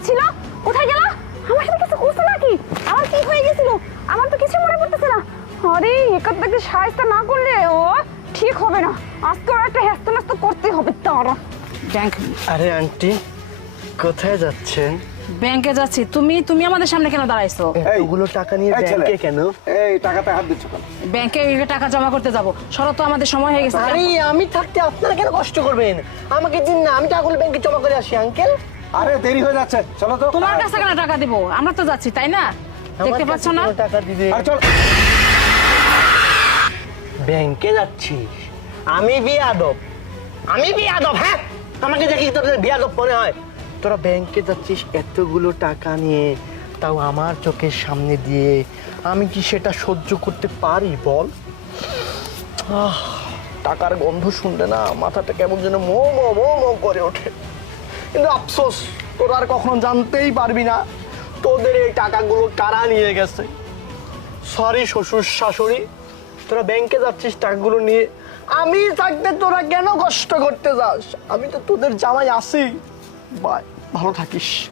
হয়েছিল? কোথায় গেল? আমার সাথে কিছু করছে নাকি? আমার কি হয়ে গেছিল? আমার তো কিছু মনে পড়তেছে না। আরে একাত্তাকে সাহায্য না করলে ও ঠিক হবে না। আজকে ওর একটা হেস্তনাস্ত করতে হবে তারা। ব্যাংক আরে আন্টি কোথায় যাচ্ছেন? ব্যাংকে যাচ্ছি। তুমি আমাদের সামনে কেন দাঁড়াইছো? ওগুলো টাকা নিয়ে এই ছেলে। ব্যাংকে কেন? এই টাকাতে হাত দিচ্ছ কেন? ব্যাংকে টাকা জমা করতে যাব। শরৎ তো আমাদের সময় হয়ে গেছে। আরে আমি থাকতে আপনারা কেন কষ্ট করবেন? আমাকে দিন না, আমি টাকাগুলো ব্যাংকে জমা করে আসি আঙ্কেল। আরে দেরি হয়ে যাচ্ছে, চলো তো। তোমার কাছে কেন টাকা দিব? আমরা তো যাচ্ছি, তাই না? দেখতে পাচ্ছ না? আমার কাছে কোনো টাকা দিবে? আর চল। ব্যাংকে যাচ্ছিস? আমি বিয়াদব? হ্যাঁ, আমাকে দেখি তোদের বিয়াদব মনে হয়? তোরা ব্যাংকে যাচ্ছিস এতগুলো টাকা নিয়ে, তাও আমার চোখের সামনে দিয়ে। আমি কি সেটা সহ্য করতে পারি বল? টাকার গন্ধ শুনলে না মাথাটা কেমন যেন মো মো মো মো করে ওঠে। কিন্তু আফসোস, তোরা আর কখনো জানতেই পারবি না তোদের এই টাকাগুলো কারা নিয়ে গেছে। সরি শ্বশুর শাশুড়ি, তোরা ব্যাংকে যাচ্ছিস টাকাগুলো নিয়ে। আমি থাকতে তোরা কেন কষ্ট করতে যাস? আমি তো তোদের জামাই আছি। বাই, ভালো থাকিস।